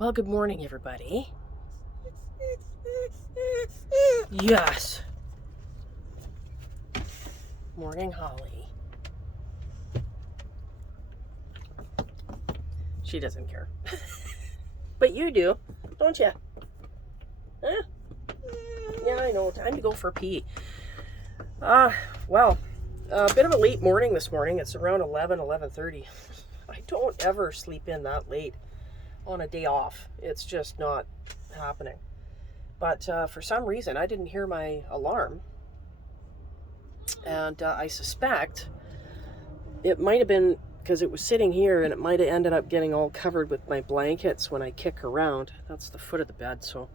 Well, good morning, everybody. Yes. Morning, Holly. She doesn't care. But you do, don't you? Huh? Yeah, I know. Time to go for a pee. Well, a bit of a late morning this morning. It's around 11:30. I don't ever sleep in that late on a day off. It's just not happening. But for some reason, I didn't hear my alarm. And I suspect it might have been because it was sitting here and it might have ended up getting all covered with my blankets when I kick around. That's the foot of the bed. So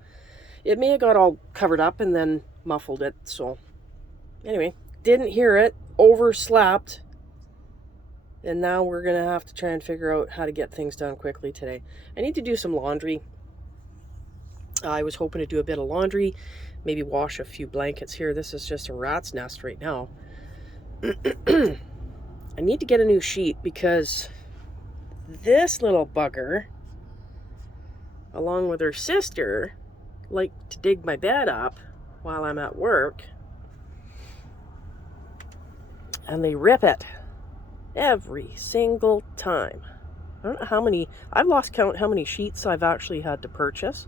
it may have got all covered up and then muffled it. So anyway, didn't hear it, overslept. And now we're going to have to try and figure out how to get things done quickly today. I need to do some laundry. I was hoping to do a bit of laundry, maybe wash a few blankets here. This is just a rat's nest right now. I need to get a new sheet because this little bugger, along with her sister, like to dig my bed up while I'm at work. And they rip it every single time. I don't know how many, I've lost count how many sheets I've actually had to purchase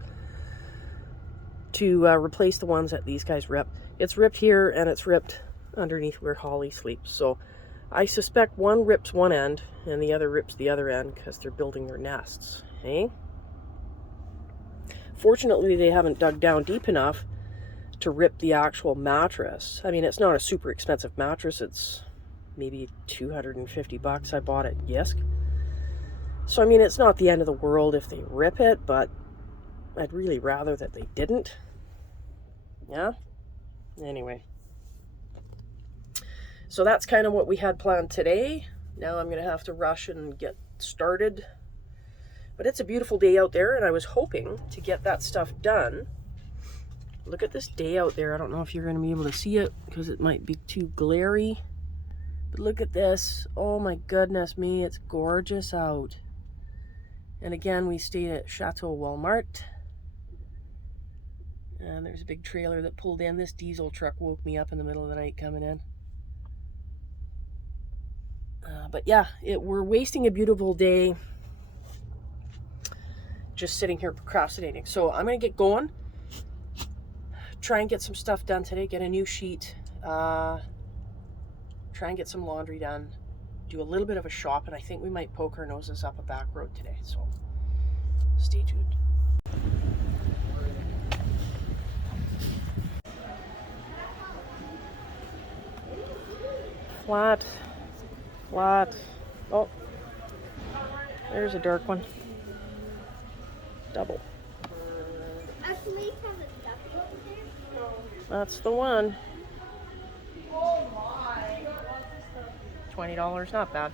to replace the ones that these guys rip. It's ripped here and it's ripped underneath where Holly sleeps. So I suspect one rips one end and the other rips the other end because they're building their nests. Hey? Fortunately, they haven't dug down deep enough to rip the actual mattress. I mean, it's not a super expensive mattress. It's maybe $250 I bought at Yisk. So, I mean, it's not the end of the world if they rip it, but I'd really rather that they didn't. Yeah? Anyway. So that's kind of what we had planned today. Now I'm going to have to rush and get started. But it's a beautiful day out there, and I was hoping to get that stuff done. Look at this day out there. I don't know if you're going to be able to see it because it might be too glary. But look at this. Oh my goodness me, it's gorgeous out. And again, we stayed at Chateau Walmart. And there's a big trailer that pulled in. This diesel truck woke me up in the middle of the night coming in. But yeah, we're wasting a beautiful day just sitting here procrastinating. So I'm going to get going. Try and get some stuff done today. Get a new sheet. Try and get some laundry done. Do a little bit of a shop. And I think we might poke our noses up a back road today. So stay tuned. Flat. Oh, there's a dark one. Double. That's the one. $20, not bad.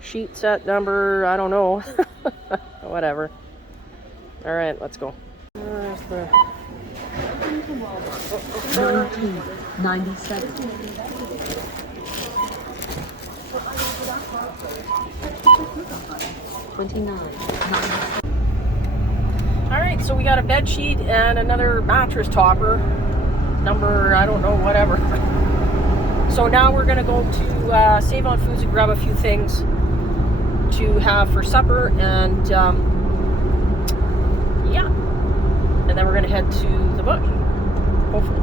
Sheet set number, I don't know. Whatever. All right, let's go. There's the 97. All right, so we got a bed sheet and another mattress topper. Number, I don't know, whatever. So now we're gonna go to Save On Foods and grab a few things to have for supper, and yeah. And then we're gonna head to the bush, hopefully.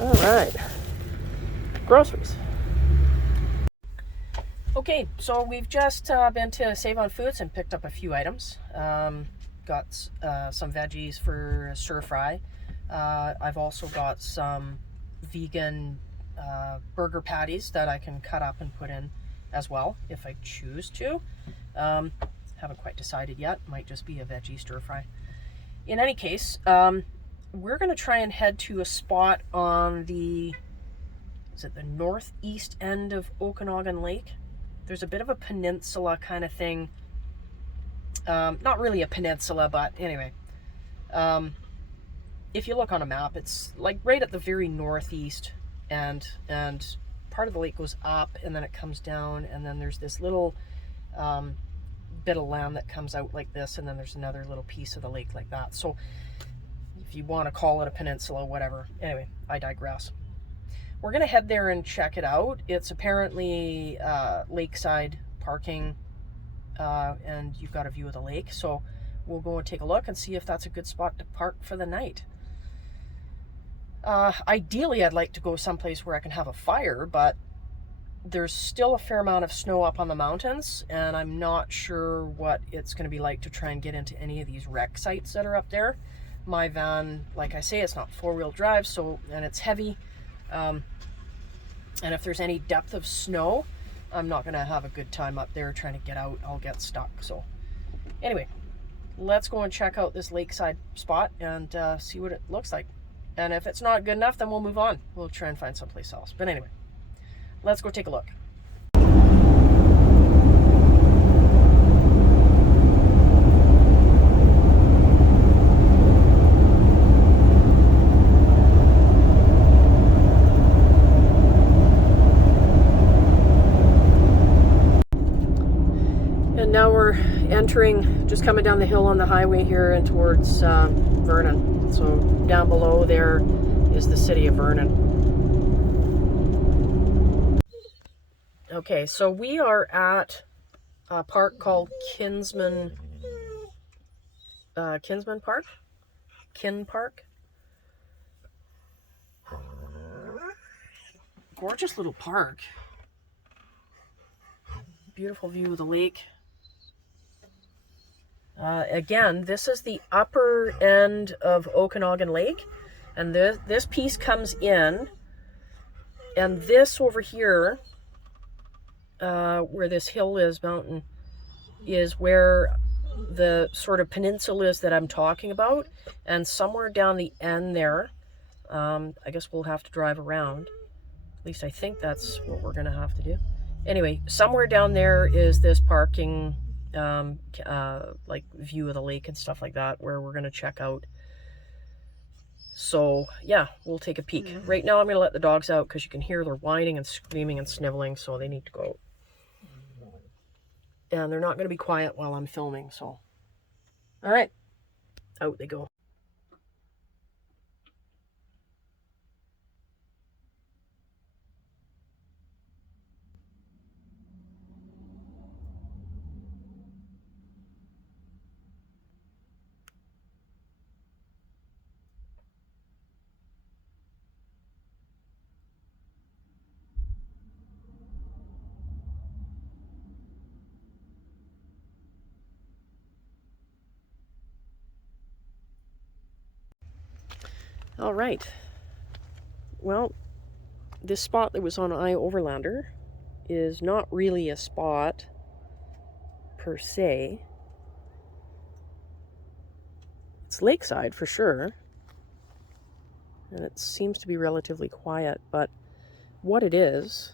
All right, groceries. Okay, so we've just been to Save On Foods and picked up a few items. Got some veggies for stir fry. I've also got some vegan burger patties that I can cut up and put in as well if I choose to. Haven't quite decided yet. Might just be a veggie stir fry. In any case, we're going to try and head to a spot on the northeast end of Okanagan Lake. There's a bit of a peninsula kind of thing. Not really a peninsula, but anyway. If you look on a map, it's like right at the very northeast, and part of the lake goes up, and then it comes down, and then there's this little bit of land that comes out like this, and then there's another little piece of the lake like that. So if you want to call it a peninsula, whatever. Anyway, I digress. We're going to head there and check it out. It's apparently lakeside parking, and you've got a view of the lake. So we'll go and take a look and see if that's a good spot to park for the night. Ideally, I'd like to go someplace where I can have a fire, but there's still a fair amount of snow up on the mountains, and I'm not sure what it's going to be like to try and get into any of these wreck sites that are up there. My van, like I say, it's not four-wheel drive, so, and it's heavy. And if there's any depth of snow, I'm not going to have a good time up there trying to get out. I'll get stuck. So anyway, let's go and check out this lakeside spot and see what it looks like. And if it's not good enough, then we'll move on. We'll try and find someplace else. But anyway, let's go take a look. And now we're entering, just coming down the hill on the highway here and towards Vernon. So down below there is the city of Vernon. Okay, so we are at a park called Kinsman Park? Kin Park? Gorgeous little park. Beautiful view of the lake. Again, this is the upper end of Okanagan Lake, and this piece comes in, and this over here, where this hill is, mountain, is where the sort of peninsula is that I'm talking about, and somewhere down the end there, I guess we'll have to drive around. At least I think that's what we're going to have to do. Anyway, somewhere down there is this parking like view of the lake and stuff like that, where we're going to check out. So yeah, we'll take a peek. Right now I'm going to let the dogs out because you can hear they're whining and screaming and sniveling, so they need to go out. And they're not going to be quiet while I'm filming, so all right, out they go. All right. Well, this spot that was on iOverlander is not really a spot per se. It's lakeside for sure, and it seems to be relatively quiet, but what it is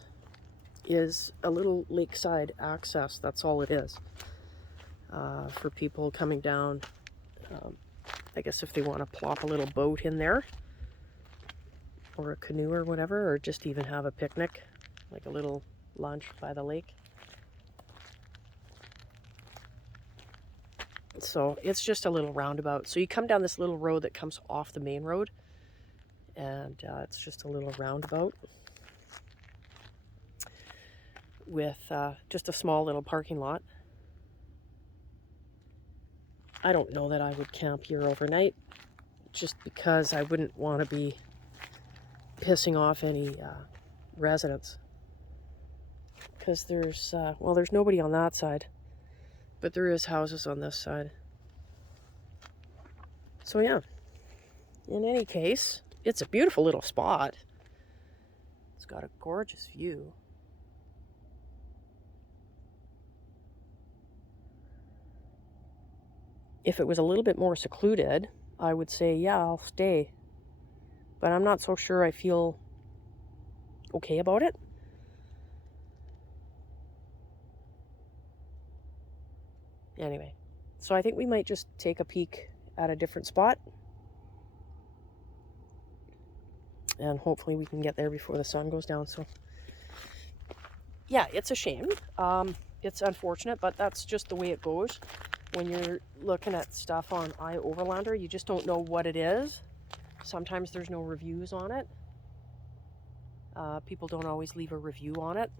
a little lakeside access. That's all it is, for people coming down. I guess if they want to plop a little boat in there, or a canoe or whatever, or just even have a picnic, like a little lunch by the lake. So it's just a little roundabout. So you come down this little road that comes off the main road, and it's just a little roundabout with just a small little parking lot. I don't know that I would camp here overnight, just because I wouldn't want to be pissing off any residents. Because there's, well, there's nobody on that side, but there is houses on this side. So yeah, in any case, it's a beautiful little spot. It's got a gorgeous view. If it was a little bit more secluded, I would say, yeah, I'll stay. But I'm not so sure I feel okay about it. Anyway, so I think we might just take a peek at a different spot. And hopefully we can get there before the sun goes down. So yeah, it's a shame. It's unfortunate, but that's just the way it goes. When you're looking at stuff on iOverlander, you just don't know what it is. Sometimes there's no reviews on it. People don't always leave a review on it.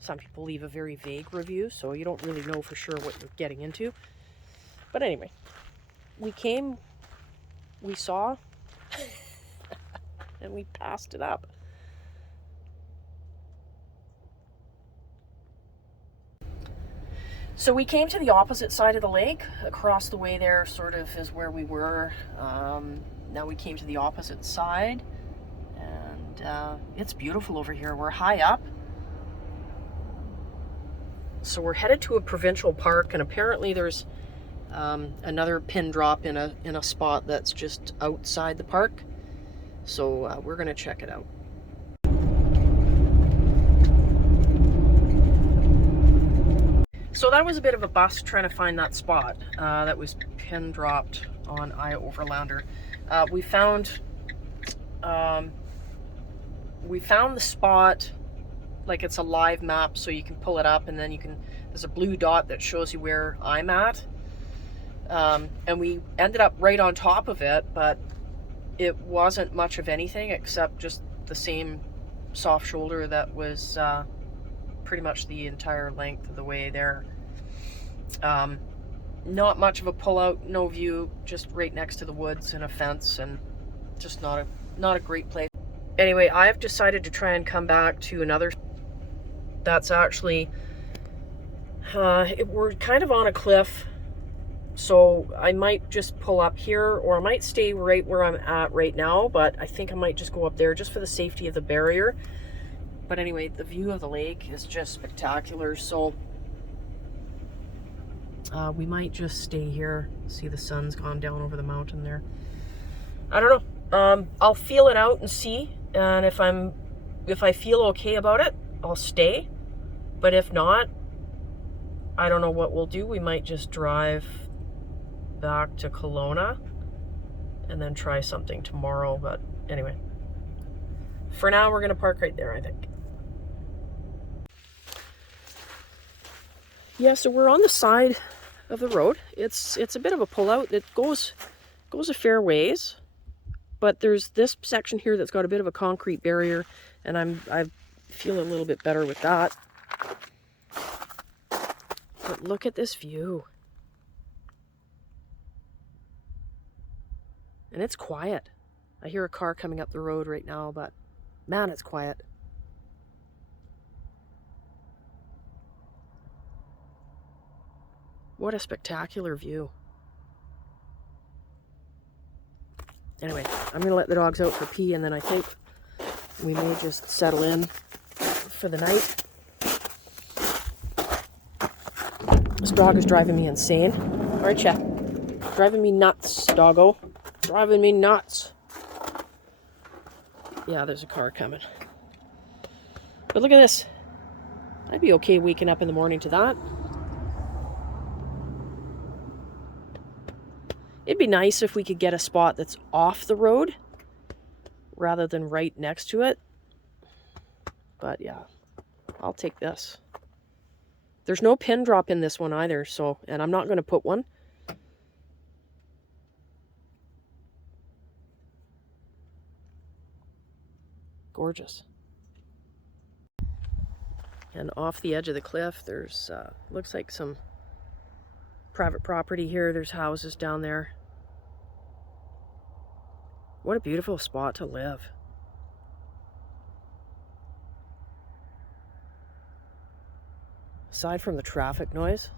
Some people leave a very vague review, so you don't really know for sure what you're getting into. But anyway, we came, we saw, and we passed it up. So we came to the opposite side of the lake. Across the way there sort of is where we were. Now we came to the opposite side, and it's beautiful over here. We're high up. So we're headed to a provincial park, and apparently there's another pin drop in a spot that's just outside the park. So we're gonna check it out. So that was a bit of a bust trying to find that spot that was pin dropped on iOverlander. We found the spot, like it's a live map, so you can pull it up and then there's a blue dot that shows you where I'm at. And we ended up right on top of it, but it wasn't much of anything except just the same soft shoulder that was pretty much the entire length of the way there. Not much of a pullout, no view, just right next to the woods and a fence, and just not a great place. Anyway, I've decided to try and come back to another that's actually we're kind of on a cliff, so I might just pull up here, or I might stay right where I'm at right now, but I think I might just go up there just for the safety of the barrier. But anyway, the view of the lake is just spectacular, so we might just stay here. See, the sun's gone down over the mountain there. I don't know. I'll feel it out and see, and if I feel okay about it, I'll stay. But if not, I don't know what we'll do. We might just drive back to Kelowna and then try something tomorrow. But anyway, for now, we're gonna park right there, I think. Yeah, so we're on the side of the road. It's a bit of a pullout. It goes a fair ways, but there's this section here that's got a bit of a concrete barrier, and I feel a little bit better with that. But look at this view. And it's quiet. I hear a car coming up the road right now, but man, it's quiet. What a spectacular view. Anyway, I'm gonna let the dogs out for pee, and then I think we may just settle in for the night. This dog is driving me insane. All right, Chef. Driving me nuts, doggo. Driving me nuts. Yeah, there's a car coming. But look at this. I'd be okay waking up in the morning to that. It'd be nice if we could get a spot that's off the road rather than right next to it. But yeah, I'll take this. There's no pin drop in this one either, so, and I'm not going to put one. Gorgeous. And off the edge of the cliff, there's, looks like some private property here. There's houses down there. What a beautiful spot to live. Aside from the traffic noise.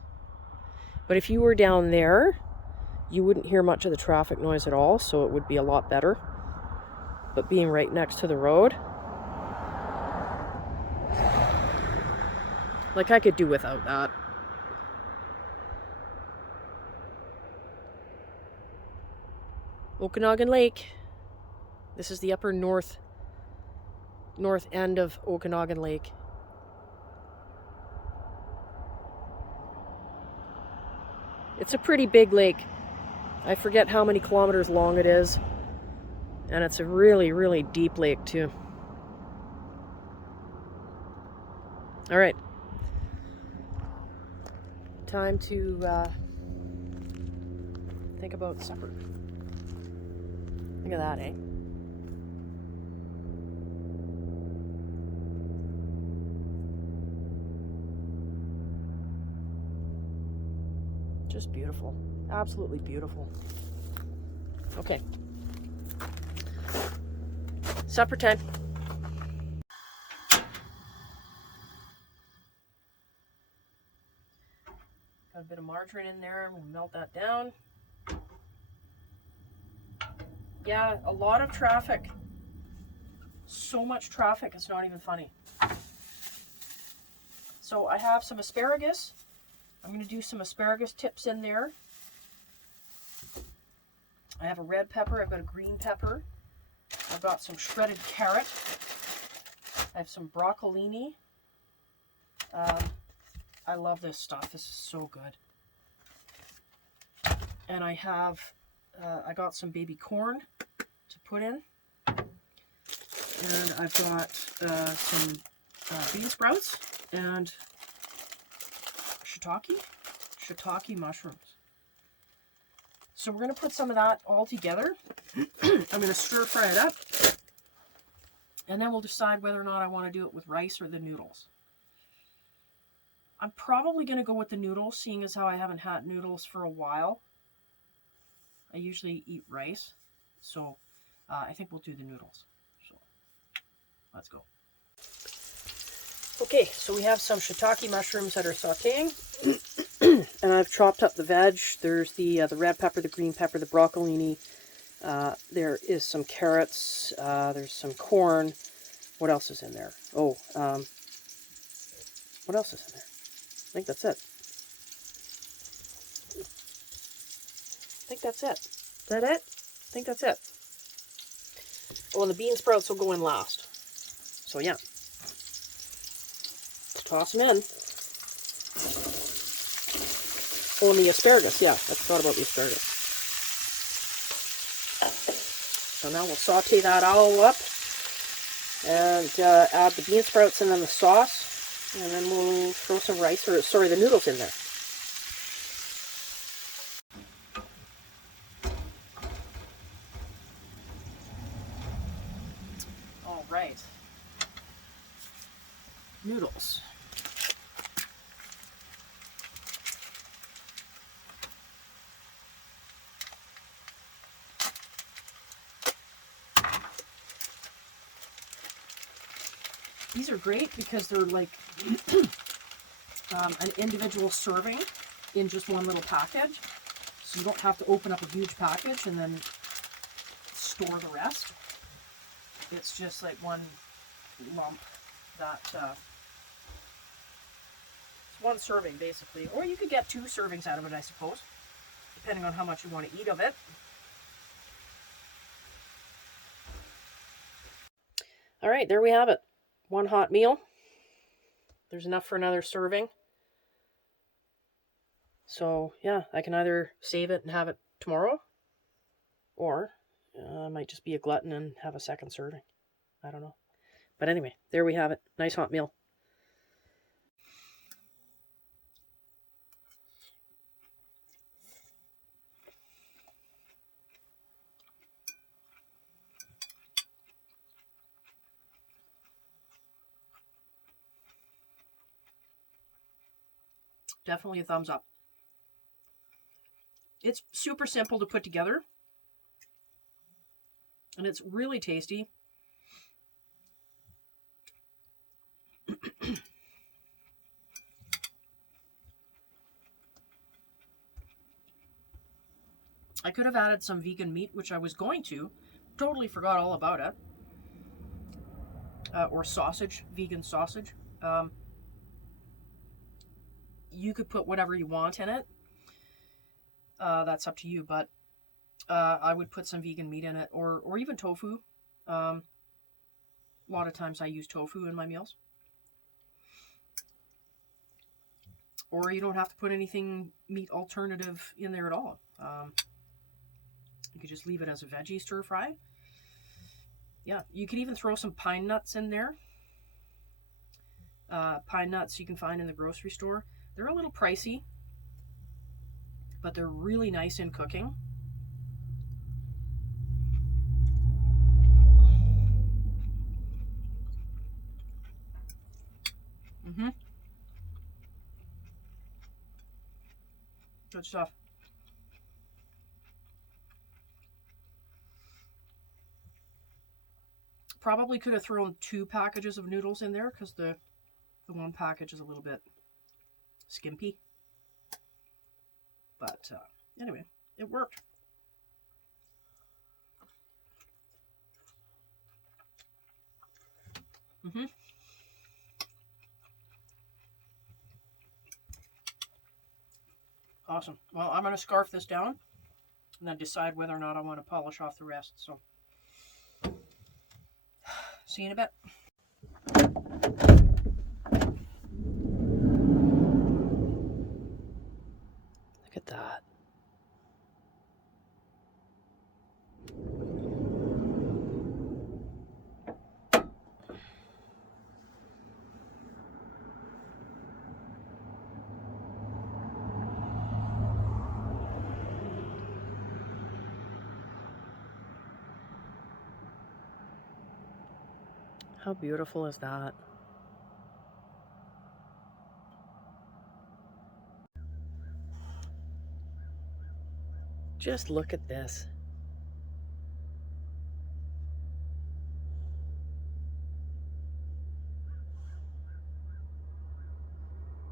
But if you were down there, you wouldn't hear much of the traffic noise at all, so it would be a lot better. But being right next to the road, like, I could do without that. Okanagan Lake. This is the upper north end of Okanagan Lake. It's a pretty big lake. I forget how many kilometers long it is. And it's a really, really deep lake too. All right. Time to think about supper. Look at that, eh? Just beautiful. Absolutely beautiful. Okay. Supper time. Got a bit of margarine in there. I'm going to melt that down. Yeah, a lot of traffic. So much traffic, it's not even funny. So I have some asparagus. I'm going to do some asparagus tips in there. I have a red pepper. I've got a green pepper. I've got some shredded carrot. I have some broccolini. I love this stuff. This is so good. And I have, I got some baby corn to put in. And I've got some bean sprouts and shiitake mushrooms. So we're going to put some of that all together. I'm going to stir fry it up. And then we'll decide whether or not I want to do it with rice or the noodles. I'm probably going to go with the noodles, seeing as how I haven't had noodles for a while. I usually eat rice. So I think we'll do the noodles. So let's go. Okay, so we have some shiitake mushrooms that are sauteing. And I've chopped up the veg. There's the red pepper, the green pepper, the broccolini. There is some carrots. There's some corn. What else is in there? Oh, what else is in there? I think that's it. I think that's it. Is that it? I think that's it. Oh, and the bean sprouts will go in last. So yeah. Toss them in. Oh, and the asparagus. Yeah, I forgot about the asparagus. So now we'll saute that all up and add the bean sprouts and then the sauce. And then we'll throw some rice, or sorry, the noodles in there. All right. Noodles. These are great because they're like an individual serving in just one little package. So you don't have to open up a huge package and then store the rest. It's just like one lump that, it's one serving basically. Or you could get 2 servings out of it, I suppose, depending on how much you want to eat of it. All right, there we have it. One hot meal. There's enough for another serving. So yeah, I can either save it and have it tomorrow, or I might just be a glutton and have a second serving. I don't know. But anyway, there we have it. Nice hot meal. Definitely a thumbs up. It's super simple to put together. And it's really tasty. I could have added some vegan meat, which I was going to. Totally forgot all about it. Or sausage, vegan sausage. You could put whatever you want in it. That's up to you, but I would put some vegan meat in it, or even tofu. A lot of times I use tofu in my meals. or you don't have to put anything meat alternative in there at all. You could just leave it as a veggie stir fry. Yeah, you could even throw some pine nuts in there. Pine nuts you can find in the grocery store. They're a little pricey, but they're really nice in cooking. Good stuff. Probably could have thrown 2 packages of noodles in there because the one package is a little bit skimpy. But anyway, it worked. Awesome. Well, I'm going to scarf this down and then decide whether or not I want to polish off the rest. So, see you in a bit. Look at that. How beautiful is that? Just look at this.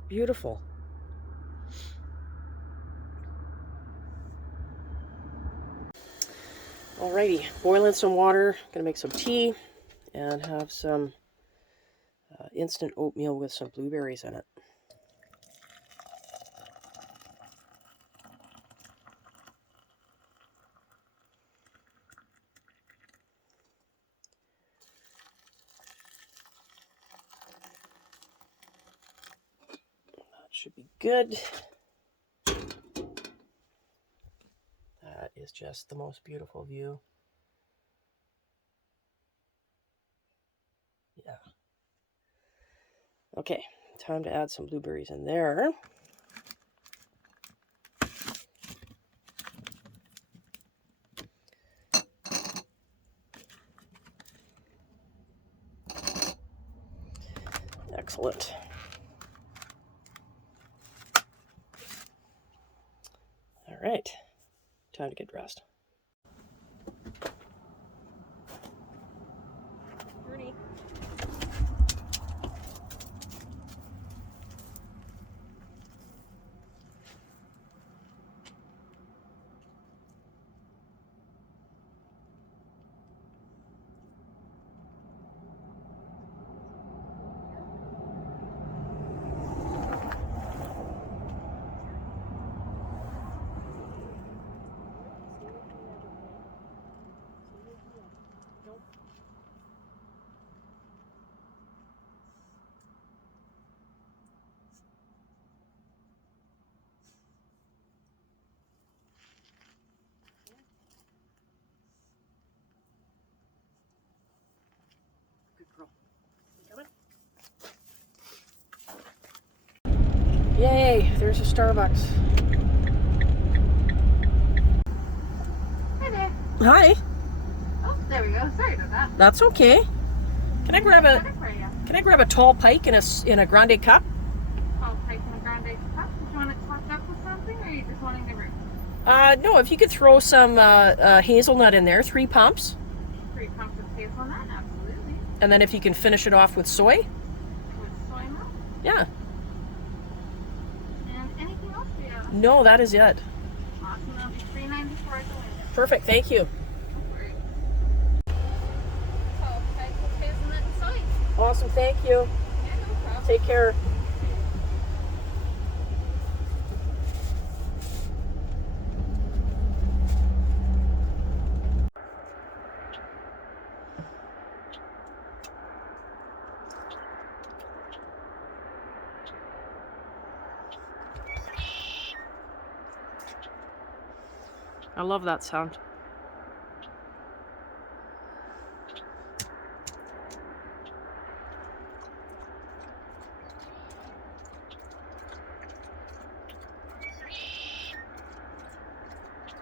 Beautiful. Alrighty, boiling some water. Gonna make some tea and have some instant oatmeal with some blueberries in it. That should be good. That is just the most beautiful view. Yeah. Okay, time to add some blueberries in there. Excellent. All right, time to get dressed. Bernie. Good girl. Yay, there's a Starbucks. Hi there. Hi. Oh, there we go. Sorry about that. That's okay. Can I grab a tall pike in a grande cup? Tall pike in a grande cup. Do you want to top it up with something, or are you just wanting the root? No, if you could throw some hazelnut in there, 3 pumps. 3 pumps of hazelnut, absolutely. And then if you can finish it off with soy. With soy milk? Yeah. And anything else for you? No, that is it. Awesome. That'll be $3.94 at the window. Perfect, thank you. No worries. Tall pike with hazelnut and soy. Awesome, thank you. Yeah, no problem. Take care. I love that sound.